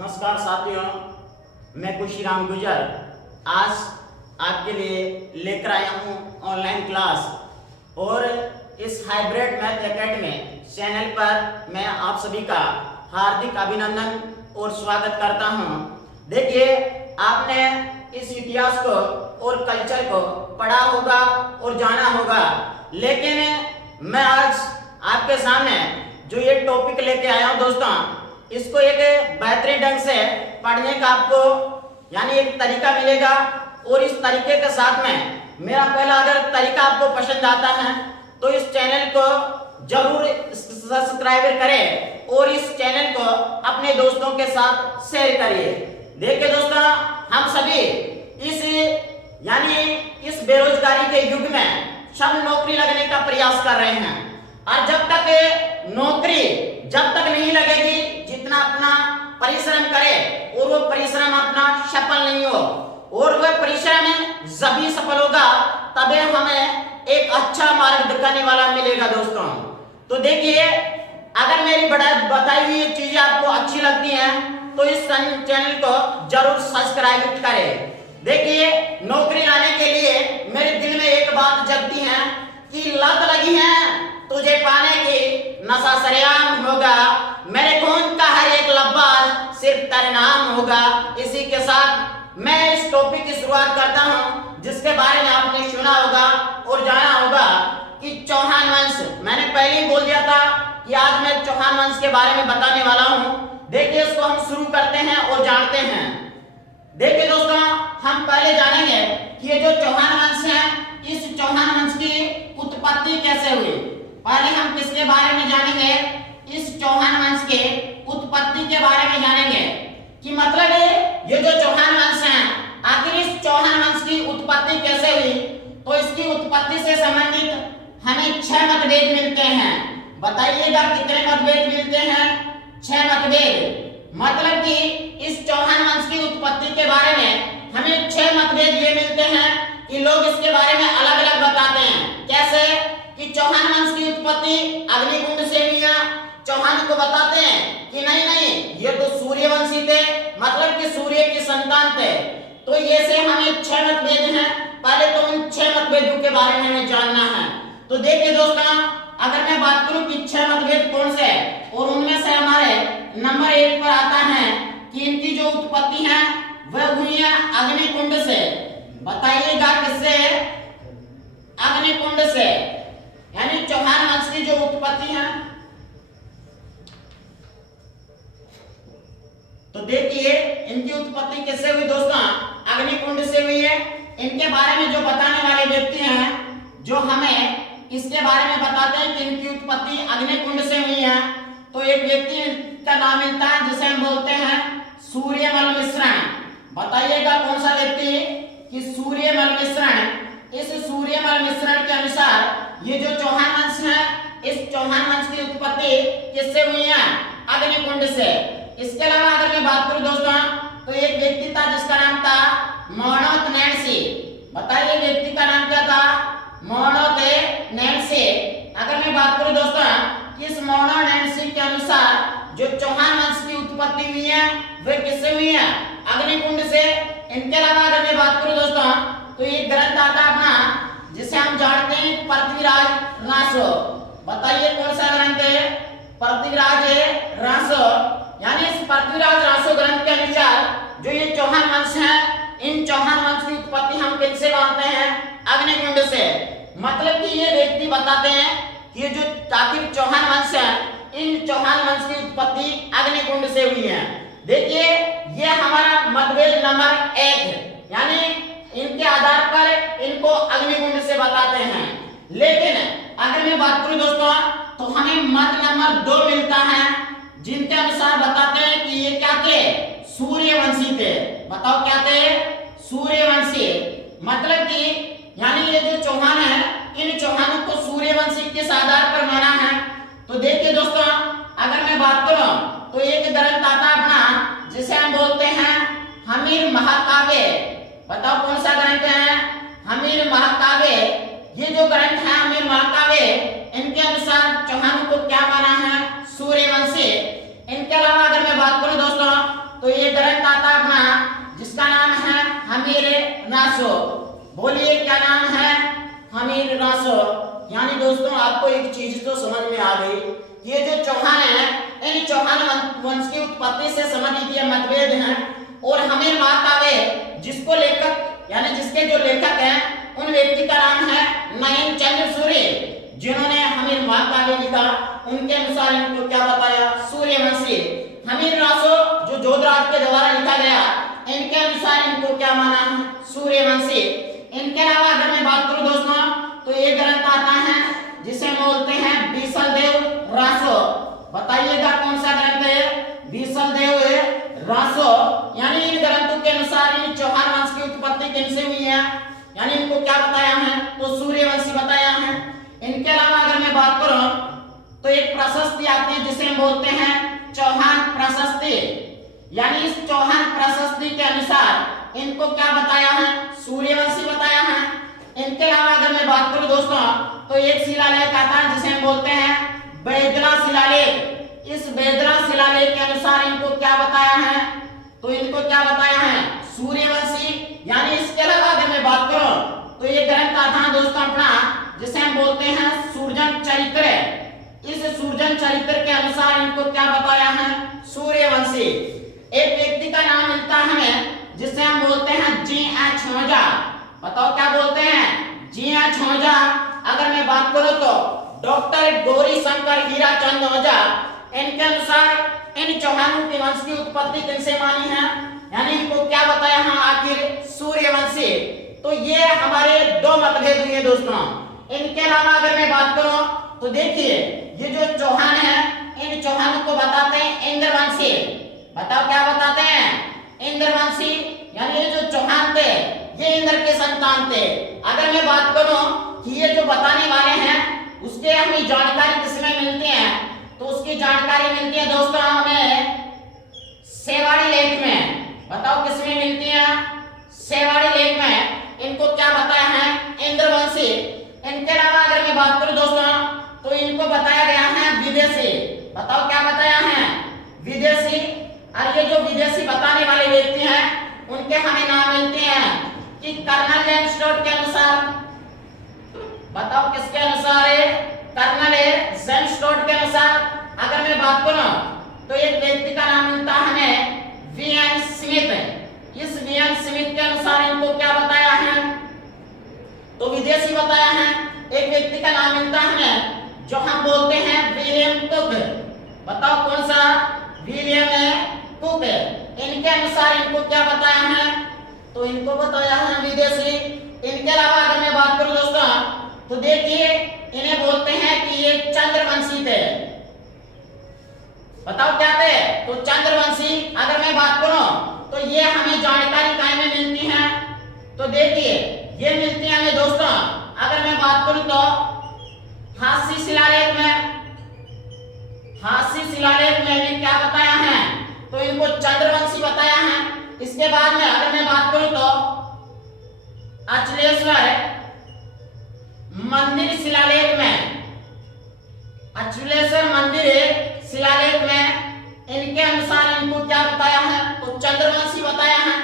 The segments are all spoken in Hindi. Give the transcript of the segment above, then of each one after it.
नमस्कार साथियों, मैं खुशीराम गुजर आज आपके लिए लेकर आया हूँ ऑनलाइन क्लास। और इस हाइब्रिड मैथ एकेडमी चैनल पर मैं आप सभी का हार्दिक अभिनंदन और स्वागत करता हूँ। देखिए, आपने इस इतिहास को और कल्चर को पढ़ा होगा और जाना होगा, लेकिन मैं आज आपके सामने जो ये टॉपिक लेके आया हूँ दोस्तों, इसको एक बेहतरीन ढंग से पढ़ने का आपको यानी एक तरीका मिलेगा। और इस तरीके के साथ में मेरा पहला अगर तरीका आपको पसंद आता है तो इस चैनल को जरूर सब्सक्राइब करें और इस चैनल को अपने दोस्तों के साथ शेयर करिए। देखिए दोस्तों, हम सभी इस बेरोजगारी के युग में सब नौकरी लगने का प्रयास कर रहे हैं, और जब तक नौकरी नहीं लगेगी, जितना अपना परिश्रम करे और वो परिश्रम अपना सफल नहीं हो, और वह परिश्रम जब भी सफल होगा तभी हमें एक अच्छा मार्ग दिखाने वाला मिलेगा दोस्तों। तो देखिए, अगर मेरी बताई हुई चीजें आपको अच्छी लगती हैं तो इस चैनल को जरूर सब्सक्राइब करें। देखिए, नौकरी लाने के लिए मेरे दिल में एक बात जगती है कि लत लगी है तुझे पाने की, नशा सरेआम होगा, मेरे खून का हर एक लब्बा सिर्फ तेरे नाम होगा। इसी के साथ मैं इस टॉपिक की शुरुआत करता हूं, जिसके बारे में आपने सुना होगा और जाना होगा कि चौहान वंश। मैंने पहले ही बोल दिया था कि आज मैं चौहान वंश के बारे में बताने वाला हूं। देखिए, इसको हम शुरू करते हैं और जानते हैं। देखिए दोस्तों, हम पहले जानेंगे कि ये जो चौहान वंश है, इस चौहान वंश की उत्पत्ति कैसे हुई। पहले हम किसके बारे में जानेंगे, इस चौहान वंश के उत्पत्ति के बारे में जानेंगे कि मतलब ये जो चौहान वंश है, आखिर इस चौहान वंश की उत्पत्ति कैसे हुई। तो इसकी उत्पत्ति से संबंधित हमें 6 मतभेद मिलते हैं। बताइएगा कितने मतभेद मिलते हैं? 6 मतभेद। मतलब कि इस चौहान वंश की उत्पत्ति के बारे में हमें 6 मतभेद ये मिलते हैं कि लोग इसके बारे में अलग अलग बताते हैं। कैसे कि चौहान वंश की उत्पत्ति अग्निकुंड से हुई है, चौहान को बताते हैं कि नहीं ये तो सूर्यवंशी थे, मतलब कि सूर्य की संतान थे। तो ये से हमें 6 मतभेद हैं। पहले तो उन 6 मतभेदों के बारे में हमें जानना है। तो देखिए दोस्तों, अगर मैं बात करूं कि 6 मतभेद कौन से हैं, और उनमें से हमारे नंबर 1 पर आता है कि इनकी जो उत्पत्ति है वह हुई है अग्निकुंड से। बताइएगा किससे? अग्निकुंड से। यानी चौहान वंश की जो उत्पत्ति है, तो देखिए इनकी उत्पत्ति किससे हुई दोस्तों? अग्निकुंड से हुई है। इनके बारे में जो बताने वाले व्यक्ति हैं, जो हमें इसके बारे में बताते हैं कि इनकी उत्पत्ति अग्निकुंड से हुई है, तो एक व्यक्ति का नाम मिलता है जिसे हम बोलते हैं सूर्यमल मिश्रण। बताइएगा कौन सा व्यक्ति? कि सूर्यमल मिश्रण। इस सूर्यमल मिश्रण के अनुसार ये जो चौहान वंश है, इस चौहान वंश की उत्पत्ति किससे हुई है? अग्निकुंड से। इसके अलावा अगर मैं बात करूं दोस्तों, तो एक व्यक्ति था जिसका नाम था मोहनोत नैन्सी। बताइए व्यक्ति का नाम क्या था? मोहनोत नैन्सी। अगर मैं बात करूं दोस्तों, इस मोहनोत नैन्सी के अनुसार जो चौहान वंश की उत्पत्ति हुई है वह किससे हुई है? अग्निकुंड से। इनके अलावा अगर मैं बात करूं दोस्तों, तो ये ग्रंथ आता अपना जिसे हम जानते हैं पृथ्वीराज रासो। बताइए कौन सा ग्रंथ है? पृथ्वीराज रासो। यानी इस पृथ्वीराज रासो ग्रंथ के अनुसार जो ये चौहान वंश है, इन चौहान वंश की उत्पत्ति हम किससे मानते हैं? अग्निकुंड से। मतलब कि ये व्यक्ति बताते हैं कि ये जो आखिर चौहान वंश है, इन चौहान वंश की उत्पत्ति अग्निकुंड से हुई है। देखिए, ये हमारा मतभेद नंबर 1 है। यानी इनके आधार पर इनको अग्निकुंड से बताते हैं। लेकिन अगर मैं बात करूं दोस्तों, तो हमें मत नंबर 2 मिलता है, जिनके अनुसार बताते हैं कि ये क्या थे? सूर्यवंशी थे। बताओ क्या थे? सूर्यवंशी। मतलब कि यानी ये जो चौहान है, इन चौहानों को सूर्यवंशी किस आधार पर माना है? तो देखिए दोस्तों, अगर मैं बात करूं तो एक ग्रंथ आता अपना जिसे हम बोलते हैं हमीर महाकाव्य। बताओ कौन सा ग्रंथ है? हमीर महाकाव्य। ये जो ग्रंथ है हमीर महाकाव्य, इनके अनुसार चौहानों को क्या माना है? सूर्यवंशी। इनके अलावा अगर मैं बात करूं दोस्तों, तो रासो। बोलिए क्या नाम है? हमीर रासो। यानी दोस्तों आपको एक चीज तो समझ में आ गई, ये जो चौहान है इन चौहान वंश की उत्पत्ति से संबंधित ये मतभेद हैं। और हमीर महाकाव्य जिसको लेखक यानी जिसके जो लेखक हैं उन व्यक्ति का नाम है नयन चंद्र सूर्य, जिन्होंने हमीर महाकाव्य लिखा। उनके अनुसार इनको क्या बताया? सूर्यवंशी। हमीर रासो जो जोधराज के द्वारा लिखा गया, इनके अनुसार इनको क्या माना है? सूर्यवंशी। इनके अलावा अगर मैं बात करूं दोस्तों तो ये ग्रंथ आता है जिसे बोलते हैं बीसलदेव रासो। बताइएगा कौन सा ग्रंथ है? बीसलदेव रासो। यानी इन ग्रंथों के अनुसार इन चौहान वंश की उत्पत्ति किनसे हुई है? यानी इनको क्या बताया है? तो सूर्यवंशी बताया है। इनके अलावा अगर मैं बात करूं तो एक प्रशस्ति आती है जिसे हम बोलते हैं चौहान प्रशस्ति। यानी इस चौहान प्रशस्ति के अनुसार इनको क्या बताया है? सूर्यवंशी बताया है। इनके अलावा अगर मैं बात करूं दोस्तों तो एक शिलालेख आता है जिसे हम बोलते हैं बेदरा शिलालेख। इस बेदरा शिलालेख के अनुसार इनको क्या बताया है? तो इनको क्या बताया है? सूर्यवंशी। यानी इसके अलावा अगर मैं बात करूं तो ये ग्रंथ आता है दोस्तों अपना जिसे हम बोलते हैं सूर्जन चरित्र। इस सूर्जन चरित्र के अनुसार इनको क्या बताया है? सूर्यवंशी। एक व्यक्ति का नाम मिलता है हमें जिसे हम बोलते हैं जी.एच. ओझा। बताओ क्या बोलते हैं? जी.एच. ओझा। अगर मैं बात करूं तो डॉक्टर गौरी शंकर हीराचंद ओझा, इनके अनुसार इन चौहानों के वंश की उत्पत्ति किनसे मानी है? यानी इनको क्या बताया है? आखिर सूर्यवंशी। तो ये हमारे दो मतभेद हुए दोस्तों। इनके अलावा अगर मैं बात करूं तो देखिए ये जो चौहान है इन चौहानों को बताते हैं इंद्रवंशी। बताओ क्या बताते हैं? इंद्रवंशी। यानी ये जो चौहान थे ये इंद्र के संतान थे। अगर मैं बात करूं कि ये जो बताने वाले हैं उसके हमें जानकारी किसमें मिलती है? तो उसकी जानकारी मिलती है दोस्तों हमें सेवाड़ी लेख में। बताओ किसमें मिलती है? सेवाड़ी लेख में। इनको क्या बताया है? इंद्रवंशी। इनके अलावा अगर मैं बात करूं दोस्तों तो इनको बताया गया है विदेशी। बताओ क्या बताया है? विदेशी। और ये जो विदेशी बताने वाले व्यक्ति हैं उनके हमें नाम मिलते हैं कि कर्नल जेम्स के अनुसार। बताओ किसके अनुसार है? कर्नल जेम्स के अनुसार। अगर मैं बात करूं तो एक व्यक्ति का नाम मिलता है हमें वी.एन. स्मिथ। इस वी.एन. स्मिथ के अनुसार इनको क्या बताया है? तो विदेशी बताया है। एक व्यक्ति का नाम मिलता है जो हम बोलते हैं विलियम कुक। बताओ कौन सा? William cook. इनके अनुसार इनको क्या बताया है? तो इनको बताया है विदेशी। इनके अलावा अगर मैं बात करूं दोस्तों तो देखिए इन्हें बोलते हैं कि ये चंद्रवंशी थे। बताओ क्या थे? तो चंद्रवंशी। अगर मैं बात करूं तो ये हमें जानकारी कहां में मिलती है? तो देखिए ये मिलती है हमें दोस्तों अगर मैं बात करूं तो हास्य शिलालेख में। हास्य शिलालेख में इन्हें क्या बताया है? तो इनको चंद्रवंशी बताया है। इसके बाद में अगर मैं बात करूं तो अचलेश्वर मंदिर शिलालेख में, अचलेश्वर मंदिर शिलालेख में इनके अनुसार इनको क्या बताया है? तो चंद्रवंशी बताया है।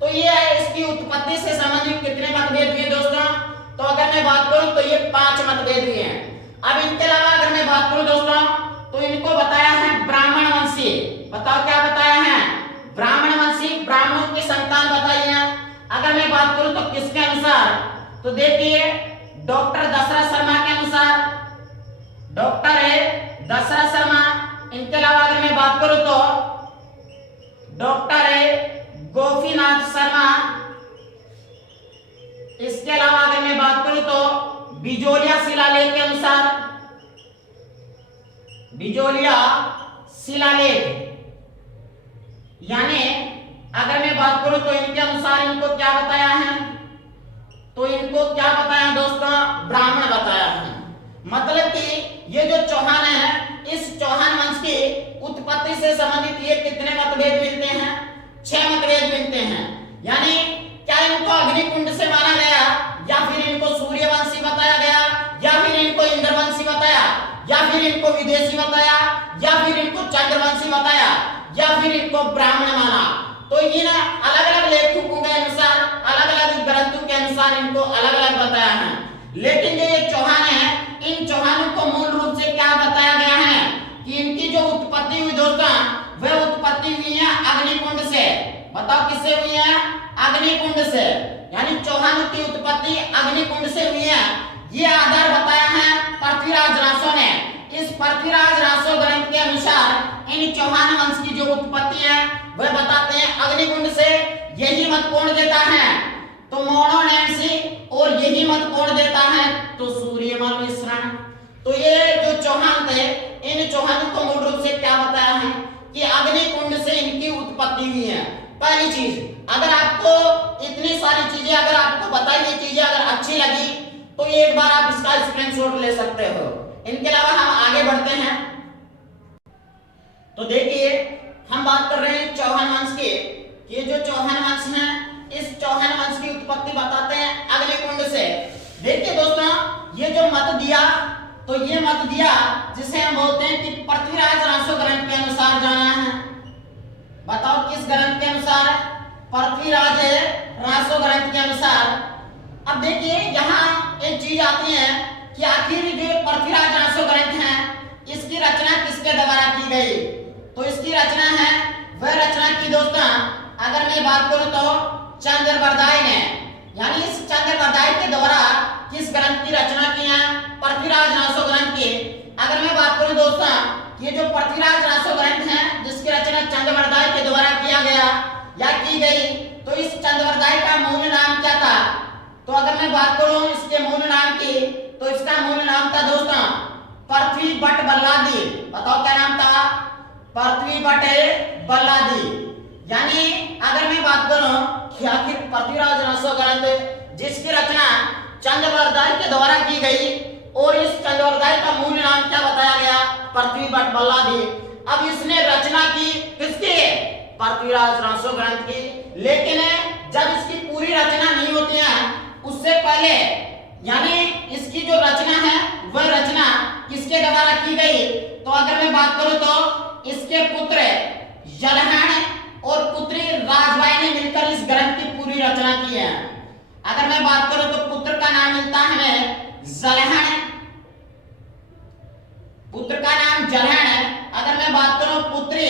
तो ये इसकी उत्पत्ति से संबंधित कितने मतभेद हुए दोस्तों? तो अगर मैं बात करूं तो ये 5 मतभेद हुए हैं। अब इनके अलावा अगर मैं बात करूं दोस्तों तो इनको बताया है ब्राह्मणवंशी। बताओ क्या बताया है? ब्राह्मणवंशी। ब्राह्मणों की संतान बताई है। अगर मैं बात करूं तो किसके अनुसार? तो देखिए डॉक्टर दशरथ शर्मा के अनुसार। डॉक्टर दशरथ शर्मा। इनके अलावा अगर मैं बात करूं तो डॉक्टर गोपीनाथ शर्मा। इसके अलावा अगर मैं बात करूं तो बिजोलिया शिलालेख के अनुसार, बिजोलिया शिलालेख। यानी अगर मैं बात करूं तो इनके अनुसार इनको क्या बताया है? तो इनको क्या बताया दोस्तों? ब्राह्मण बताया है। मतलब कि ये जो चौहान है इस चौहान वंश की उत्पत्ति से संबंधित ये कितने मतभेद मिलते हैं? 6 मतभेद मिलते हैं। यानी क्या इनको अग्निकुंड से माना गया, या फिर इनको सूर्यवंशी बताया गया, या फिर इनको इंद्रवंशी बताया, या फिर इनको विदेशी बताया, या फिर इनको चंद्रवंशी बताया, या फिर इनको ब्राह्मण माना। तो इन अलग अलग लेखकों के अनुसार अलग अलग ग्रंथ अनुसार इनको अलग अलग बताया है। लेकिन जो ये चौहान है, इन चौहानों को मूल रूप से क्या बताया गया है कि इनकी जो उत्पत्ति हुई दोस्तों, वह उत्पत्ति हुई है अग्निकुंड से। बताओ किससे हुई है? अग्निकुंड से। यानी चौहानों की उत्पत्ति अग्निकुंड से हुई है। ये आधार बताया है पृथ्वीराज रासो ने। इस पृथ्वीराज रासो ग्रंथ के अनुसार इन चौहान वंश की जो उत्पत्ति है वह बताते हैं अग्निकुंड से। यही मत कौन देता है? तो मोनोनेंसी। और यही मत कौन देता है? तो सूर्यमल मिश्रण। तो ये जो चौहान थे, इन चौहानों को मूल रूप से क्या बताया है कि अग्निकुंड से इनकी उत्पत्ति हुई है। पहली चीज, अगर आपको इतनी सारी चीजें अगर आपको बताई गई चीजें अगर अच्छी लगी तो एक बार आप इसका स्क्रीनशॉट ले सकते हो। इनके अलावा हम आगे बढ़ते हैं। तो देखिए, हम बात कर रहे हैं चौहान वंश की। ये जो चौहान वंश है, इस चौहान वंश की उत्पत्ति बताते हैं अग्निकुंड से। देखिए दोस्तों, ये जो मत दिया, तो ये मत दिया जिसे हम बोलते हैं कि पृथ्वीराज रासो ग्रंथ के अनुसार जाना है। बताओ किस ग्रंथ के अनुसार? पृथ्वीराज रासो ग्रंथ के अनुसार। अब देखिए, यहाँ एक चीज आती है कि आखिर जो पृथ्वीराज रासो ग्रंथ है, इसकी रचना किसके द्वारा की गई? तो इसकी रचना है, वह रचना की दोस्तों, अगर मैं बात करूं तो चंद्रबरदाई ने। यानी इस चंद्रबरदाई के द्वारा किस ग्रंथ की रचना की है? पृथ्वीराज रासो ग्रंथ की। अगर मैं बात करूं दोस्तों, ये जो पृथ्वीराज रासो ग्रंथ है जिसकी रचना चंद्रबरदाई के द्वारा किया गया या की गई, तो इस चंद्रबरदाई का मूल नाम क्या था? तो अगर मैं बात करूं इसके मूल नाम की, तो इसका मूल नाम था दोस्तों पृथ्वी बट बल्लादी। बताओ क्या नाम था? पृथ्वी बट बल्लादी। यानी अगर मैं बात करूं कि आखिर पृथ्वीराज रासो ग्रंथ जिसकी रचना चंद्रबरदाई के द्वारा की गई, और इस चंद्रबरदाई का मूल नाम क्या बताया गया? पृथ्वी बट बल्लादी। अब इसने रचना की किसकी? पृथ्वीराज रासो ग्रंथ की। लेकिन जब इसकी पूरी रचना नहीं होती है, उससे पहले यानी इसकी जो रचना है वह रचना किसके द्वारा की गई? तो अगर मैं बात करूं तो इसके पुत्र जलहण और पुत्री राजबाई ने मिलकर इस ग्रंथ की पूरी रचना की है। अगर मैं बात करूं तो पुत्र का नाम मिलता है हमें जलहण, पुत्र का नाम जलहण है। अगर मैं बात करूं पुत्री,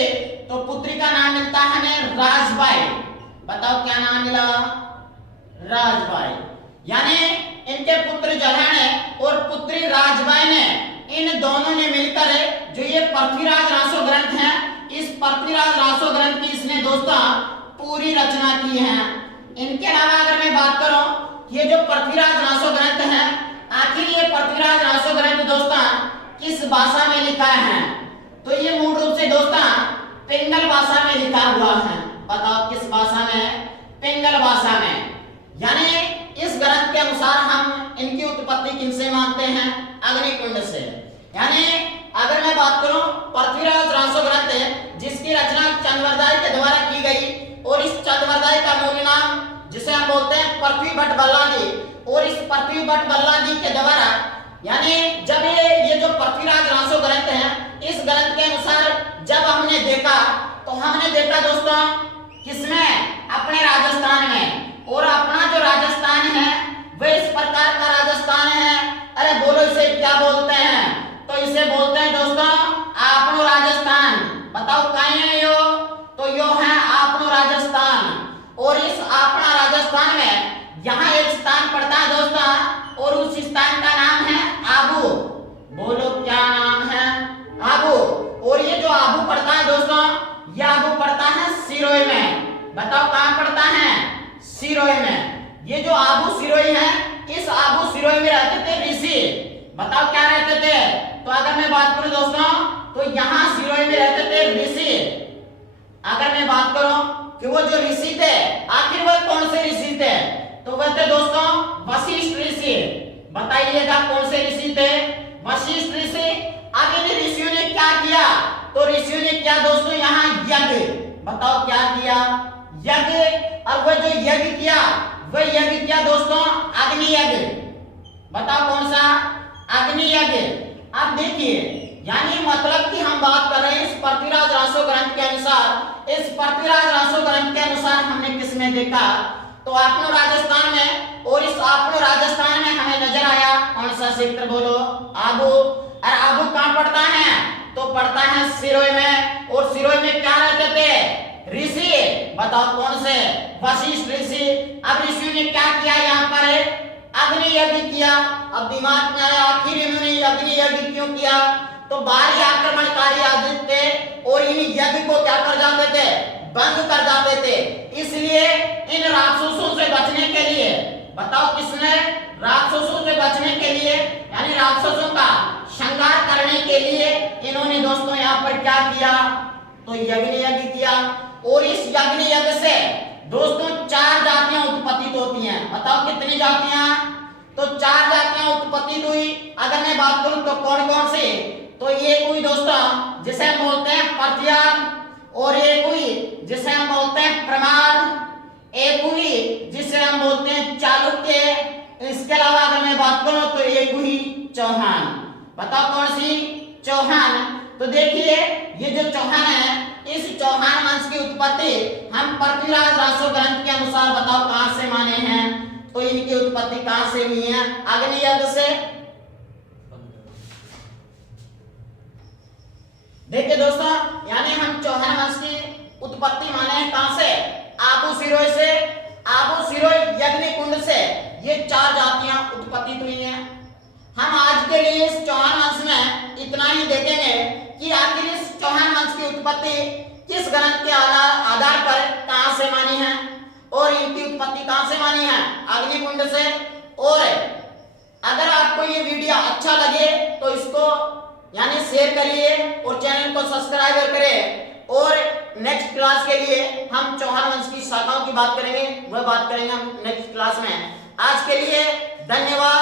तो पुत्री का नाम मिलता है हमें राजबाई। बताओ क्या नाम मिला? राजबाई। यानी इनके पुत्र जलहण और पुत्री राजबाई ने, इन दोनों ने मिलकर जो ये पृथ्वीराज रासो ग्रंथ है, इस पृथ्वीराज रासो ग्रंथ की इसने दोस्तों पूरी रचना की है। इनके अलावा अगर मैं बात करूं, ये जो पृथ्वीराज रासो ग्रंथ है, आखिर ये पृथ्वीराज रासो ग्रंथ दोस्तों किस भाषा में लिखा है? तो ये मूल रूप से दोस्तों पिंगल भाषा में लिखा हुआ है। बताओ किस भाषा में? पिंगल भाषा में। यानी इस ग्रंथ के अनुसार हम इनकी उत्पत्ति किनसे मानते हैं? अग्निकुंड से। यानी अगर मैं बात करूं पृथ्वीराज रासो ग्रंथ जिसकी रचना चंद्रबरदाई के द्वारा की गई, और इस चंद्रबरदाई का मूल नाम जिसे हम बोलते हैं पृथ्वी बट बल्लादी, और इस पृथ्वी बट बल्लादी के द्वारा यानी जब ये जो पृथ्वीराज रासो ग्रंथ है, इस ग्रंथ के अनुसार जब हमने देखा, तो हमने देखा दोस्तों किसमें? अपने राजस्थान में। और अपना जो राजस्थान है वह इस प्रकार का राजस्थान है। अरे बोलो इसे क्या बोलते हैं? तो इसे बोलते हैं दोस्तों आपनो राजस्थान। बताओ कहाँ है यो? तो यो है आपनो राजस्थान। और इस अपना राजस्थान में यहाँ एक स्थान पड़ता है दोस्तों, और उस स्थान का नाम है आबू। बोलो क्या नाम है? आबू। और ये जो आबू पड़ता है दोस्तों, ये आबू पड़ता है सिरोही में। बताओ कहाँ पड़ता है? सिरोही में। ये जो आबू सिरोही है, इस आबू सिरोही में रहते थे ऋषि। बताओ क्या रहते थे? तो अगर मैं बात करूं दोस्तों, तो यहाँ सिरोही में रहते थे ऋषि। अगर मैं बात करूं कि वो जो ऋषि थे, आखिर वह कौन से ऋषि थे? तो वह थे दोस्तों वशिष्ठ ऋषि। बताइएगा कौन से ऋषि थे? वशिष्ठ ऋषि। अब इन ऋषियों ने क्या किया? तो ऋषियों ने क्या दोस्तों? यहाँ यज्ञ। बताओ क्या किया? यज्ञ। और वह जो यज्ञ किया, वह यज्ञ किया दोस्तों अग्नि यज्ञ। बताओ कौन सा? अग्नि यज्ञ। अब देखिए, यानी मतलब कि हम बात कर रहे हैं इस पृथ्वीराज रासो ग्रंथ के अनुसार। इस पृथ्वीराज रासो ग्रंथ के अनुसार हमने किसमें देखा? तो आपने राजस्थान में और इस आपको राजस्थान में हमें नजर आया कौन सा क्षेत्र बोलो, आबू। और आबू कहाँ पड़ता है, तो पड़ता है सिरोही में। और सिरोही में क्या रहते थे, ऋषि। बताओ कौन से, वशिष्ठ ऋषि। अब ऋषि ने क्या किया, यहाँ पर अग्नि यज्ञ किया। अब दिमाग में आया आखिर इन्होंने अग्नि यज्ञ क्यों किया, तो बाहरी आक्रमणकारी आदित्य थे और इन यज्ञ को क्या कर जाते थे, बंद कर जाते थे। इसलिए इन राक्षसों से बचने के लिए, बताओ किसने, राक्षसों से बचने के लिए यानी राक्षसों का संहार करने के लिए इन्होंने दोस्तों यहाँ पर क्या किया, तो यज्ञ किया। और इस यज्ञ यज्ञ से दोस्तों 4 जातियां उत्पत्ति होती हैं। बताओ कितनी जातियां, तो 4 जातियां उत्पत्ति हुई। अगर मैं बात करूं तो कौन कौन सी, तो ये हुई दोस्तों जिसे हम बोलते हैं पर्तियान, और एक हुई जिसे हम बोलते हैं प्रमाण, एक हुई जिसे हम बोलते हैं चालुक्य। इसके अलावा अगर मैं बात करूं तो एक हुई चौहान। बताओ कौन सी, चौहान। तो देखिए ये जो चौहान है, इस चौहान वंश की उत्पत्ति हम पृथ्वीराज रासो ग्रंथ के अनुसार बताओ कहां से माने हैं, तो इनकी उत्पत्ति कहां से हुई है, अग्नि यज्ञ से। देखिए दोस्तों, यानी हम चौहान वंश की उत्पत्ति माने हैं कहां से, आबू सिरोही से। आबू सिरोही यज्ञ कुंड से ये 4 जातियां उत्पत्ति हुई हैं। हम आज के लिए इस चौहान वंश में इतना ही देखेंगे कि आखिर इस चौहान वंश की उत्पत्ति किस ग्रंथ के आधार पर कहां से मानी है, और इनकी उत्पत्ति कहां से मानी है, अग्निकुंड से। और अगर आपको ये वीडियो अच्छा लगे तो इसको यानी शेयर करिए और चैनल को सब्सक्राइब करें। और नेक्स्ट क्लास के लिए हम चौहान वंश की शाखाओं की बात करेंगे, वह बात करेंगे हम नेक्स्ट क्लास में। आज के लिए धन्यवाद।